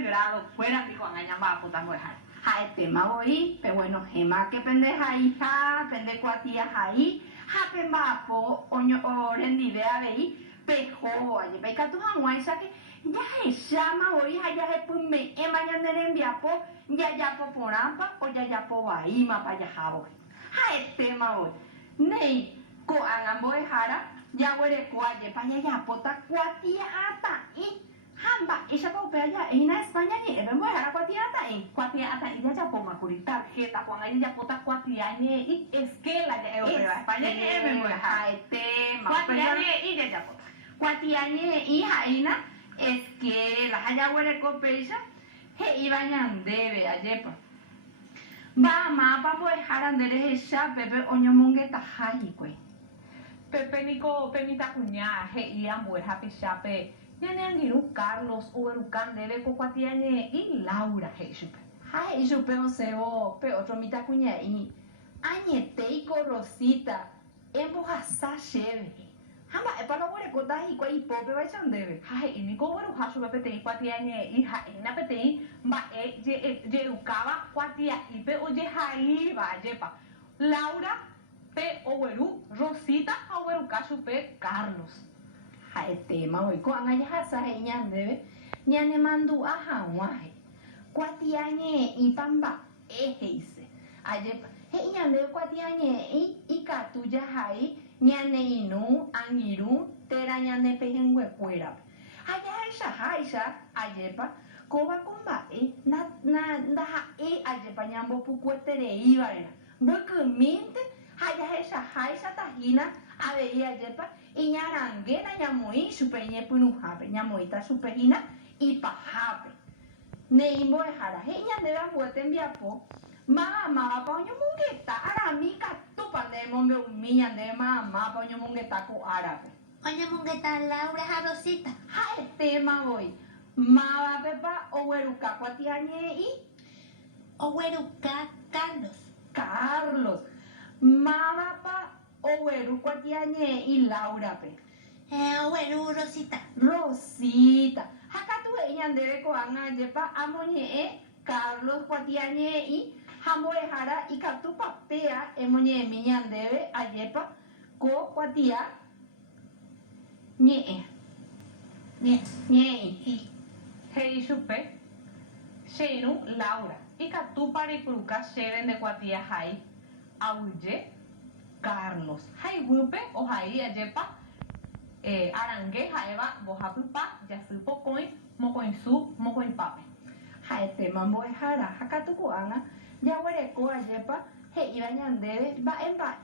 el grado, fuera pico angañamba puta mujer. Hai tema voy, pero bueno, gema que pendeja hija, pende cuatia ahí, ha pemba po, oño oren idea vei, pejo, aye, peca tu hanguay, que ya es llama voy, ya es pume, mañana en viapo, ya po porampa, o ya po baima pa ya jabo. Hai tema voy, nei, ko angan voy jara, ya huele cuaye, pa ya pota cuatia ata, hamba, ella pa upea ya, en España ni, voy a jara cuatia ata, Cuatia ata ella ya po macuri tarjeta, cuando ella pota cuatia y esquela ya europea, España ni me voy a hai tema, cuatia y ya pota. Cuatiañe hija ina es que la haya huele copecha he iban debe ayepa va ma pa pues harandere esa pepe oño mongeta hayi kwe Pepe Nico Pemita cuña he ia muerja pichape ñane angiru Carlos uberucan debe co cuatiañe y Laura he chupe hai chupe o sebo pe otro mita cuña y añete y Rosita emboja cheve hamba e para huele cota y kwai pope va chandebe hai ini ko weru hasu pepe te cuatiañe y ha ina pete ba je ukaba cuatia y pe oye hai va yepa Laura pe oweru Rosita oweru casu pe Carlos hai tema hoy ko anga ya sa he ñandebe ñane mandu a hawaje cuatiañe y pamba ejeise ayepa he ñande cuatiañe y katuya hai ñane inu angiru tera ñane pejengue fuera haya esa haisa ayepa koba kumba na ayepa ñambo pukuetere ibarena bukuminte haya esa haisa tajina aveía ayepa y ñaranguena ñamoi supeñe punujape ñamoita supejina y pajape neimbo ejara he ñande rambuete enviapo mama paño mungeta aramika tupa de mombe umilla de mama paño mungeta ko árabe Oño mungeta Laura Jarosita. ha tema voy mama pepa oweruka cuatiañe y Oweruka Carlos mama pa oweru cuatiañe y Laura pe Oweru Rosita. Rosita hakatu ella debe ko anga yepa amoñe Carlos cuatiañe y Hambo ejara y katu papea emoñe miñan debe ayepa ko cuatia ñe hei chupe Sheinu Laura y catu paripruca sheven de cuatia hai auye Carlos hai grupe o hai ayepa arangue jaeva bojapupa yasupo coin mocoin su mocoin pape haete mambo ejara hakatu ko anga ya huereko ayepa he iba ñandebe va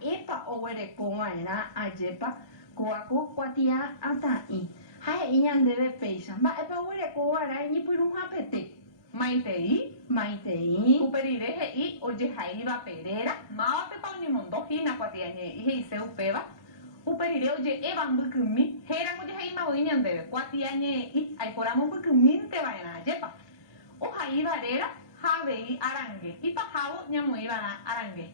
epa o huereko vaina ayepa koako cuatia ata'i ha he'i ñandebe péicha mba'épa huereko vara ñipyrũhapete maitei uperire he'i ojehaiva perera mávape pa oñemondo hína cuatiañe he'ise upéva uperire oje'éva mbykymi héramo ojehaimavoi ñandéve cuatiañe'i aiporamo mbykymínteva'erã ajépa ohaivarera ha avei arangue ipahavo ñamoĩva'erã arangue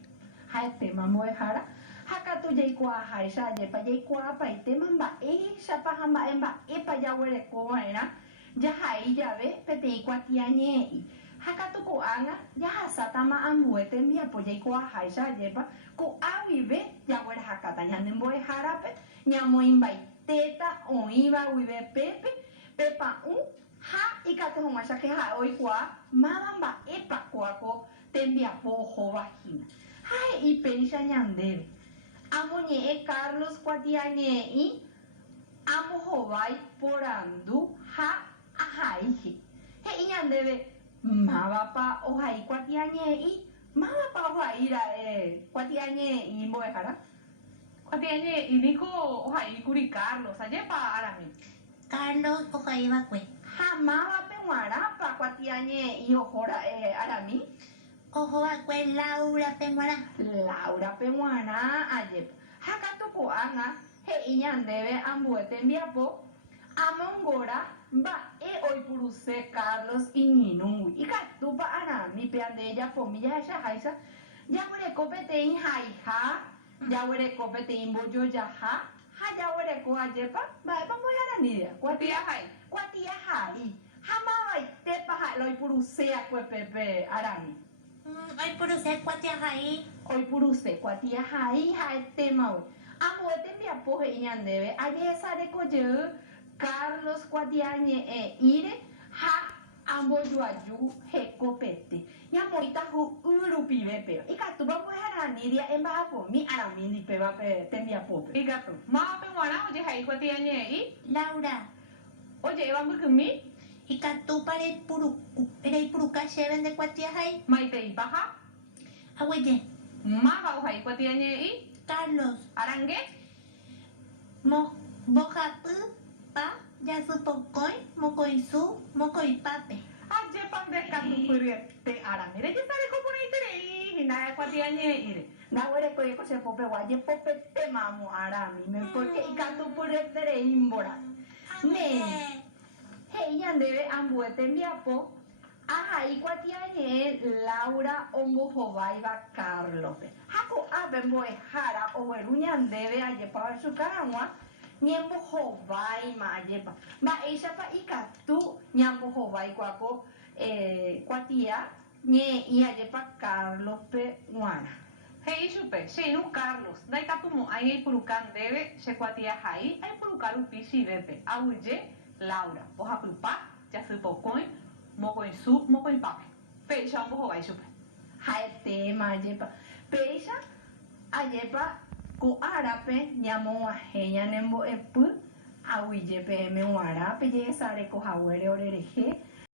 haetéma mbo'ehára hakatu jaikuaaháicha ajépa jaikuaapaitema mba'éichapa ha mba'épa jaguerekova'erã jahai jave peteĩ cuatiañe'i hakatu ko'ág̃a jahasátama ambue tembiapo jaikuaaháicha ajépa ko'águive jaguerehakáta ñande mbo'ehárape ñamoĩmbaitéta oĩva guive pépe pepa'ũ ha ikatu hag̃uáicha ke ha'e oikuaa máva mba'épa ko'áko tembiapo ohovahína ha he'i péicha ñandéve amoñe'ẽ Carlos cuatiañe'i ambohovái porandu ha ahaihi he'i ñandéve mávapa ohai cuatiañe'i mávapa ohaíra'e cuatiañe'i mbo'ehára cuatiañe'i niko ohaíkuri Carlos ajépa arami Carlos ohaivakue. ha mávape g̃uarãpa cuatiañe'i ohóra'e arami Ohovakue Laura Pemora. Laura pe g̃uarã ajépa hakatu ko'ág̃a he'i ñandéve ambue tembiapo amongóra mba'e oipuruse Carlos iñirũgui ikatúpa aramípe ande japomi jahechaháicha jaguereko peteĩ haiha jaguereko peteĩ mbojojaha ha jaguereko ajépa mba'épa mbo'eharanívea cuatia hai kuatiahai ha mávaitépa ha'e oipuruse akuepepe arami. Ay, por usted cuatiajai. Oipuruse kuatiahai haetemaui. Ambuete mbiapo he'iñandéve ajehecharekoje Carlos kuatiañe'ẽ ire ha ambojuaju hekopete. Ñamoĩtahu y rupivépe. Ikatúpa mbo'eharaniria emba'apomi aramíndipevape tembiapópe. Ikatu. Mávape g̃uarã ojehai kuatiañe'ẽ'i. Laura. Oje'éva mbykymi. Y catupa reipuruka chéve de cuatiajai. Maiteipaha. Agueye. Máva ohai kuatiañe'ẽ'i. Carlos. Arangue. Mojapy pa jasupokõi mokõisu mokõipape. Ajépa ndekatupyryete arami. Rejesarekoporãitere'i hína kuatiañe'ẽ'ire. Ndaguereko'éko chepópe guajepopetémamo aramíme porque ikatupyretereímbora. Ne. He'i ñandéve ambuete mbiapo ahai kuatiañe'ẽ Laura ombohováiva Carlospe. Ha ko'ápe mbo'ehára ogueru ñandéve ajépa chukarag̃ua ñembohováima ajépa. Mba'éichapa ikatu ñambohováikuako kuatia ñe'ẽ ajépa Carlospe g̃uarã. He'i chupe, che irũ Carlos, ndaikatumo'ãi aipuruka ndéve che kuatiahai aipuruka rupi chivépe. Aguyje Laura, ohapypa, jasýpokõi, mokõisu, mokõipápe. Péicha ombohovái chupe. Haetéma ajépa. Péicha ajépa ko'árape ñamog̃uahẽ ñanembo'epy aguyjépe g̃uarãpe jehecharekohaguére orerehe